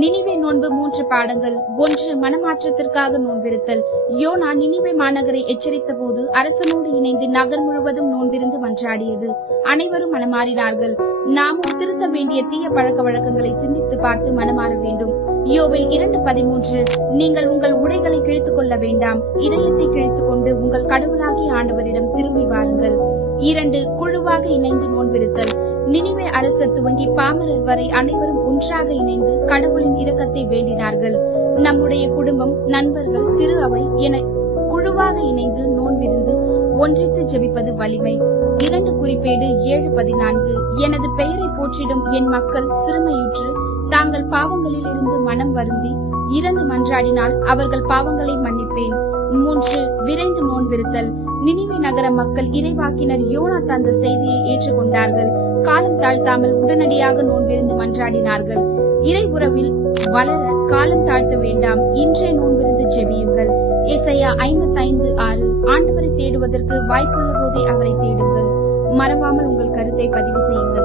நினிவே நோன்பு 3 பாடங்கள். 1. மனமாற்றத்திற்காக நோன்பிருத்தல். யோனா நினிவே மாநகரை எச்சரித்த போது அரசனோடு இணைந்து நகர் முழுவதும் நோன்பிருந்து மன்றாடியது. அனைவரும் மனமாறினார்கள். நாமும் திருத்த வேண்டிய தீய பழக்க வழக்கங்களை சிந்தித்து பார்த்து மனமாற வேண்டும். யோவேல் 2:13. நீங்கள் உங்கள் உடைகளை கிழித்துக் கொள்ள வேண்டாம், இதயத்தை கிழித்துக் கொண்டு உங்கள் கடவுளாகிய ஆண்டவரிடம் திரும்பி வாருங்கள். 2. குழுவாக இணைந்து நோன்பிருத்தல். நினிவே அரசர் துவங்கி பாமரர் வரை அனைவரும் ஒன்றாக இணைந்து கடவுளின் இரக்கத்தை வேண்டினார்கள். நம்முடைய குடும்பம், நண்பர்கள், திரு அவை என குழுவாக இணைந்து நோன்பிருந்து ஒன்றித்து ஜெபிப்பது வலிமை. 2 குறிப்பேடு 7:14. எனது பெயரை போற்றிடும் என் மக்கள் சிறுமையுற்று தாங்கள் பாவங்களில் இருந்து மனம் வருந்தி இறந்து மன்றாடினால் அவர்கள் பாவங்களை மன்னிப்பேன். 3. விரைந்து நோன்பிருத்தல். நினிவே நகர மக்கள் இறைவாக்கினர் யோனா தந்த செய்தியை ஏற்றுக்கொண்டார்கள். காலம் தாழ்த்தாமல் உடனடியாக நோன்பிருந்து மன்றாடினார்கள். இறை உறவில் வளர காலம் தாழ்த்த வேண்டாம், இன்றே நோன்பிருந்து ஜெபியுங்கள். ஏசாயா 55:6. ஆண்டவரை தேடுவதற்கு வாய்ப்புள்ள போதே அவரை தேடுங்கள். மறவாமல் உங்கள் கருத்தை பதிவு செய்யுங்கள்.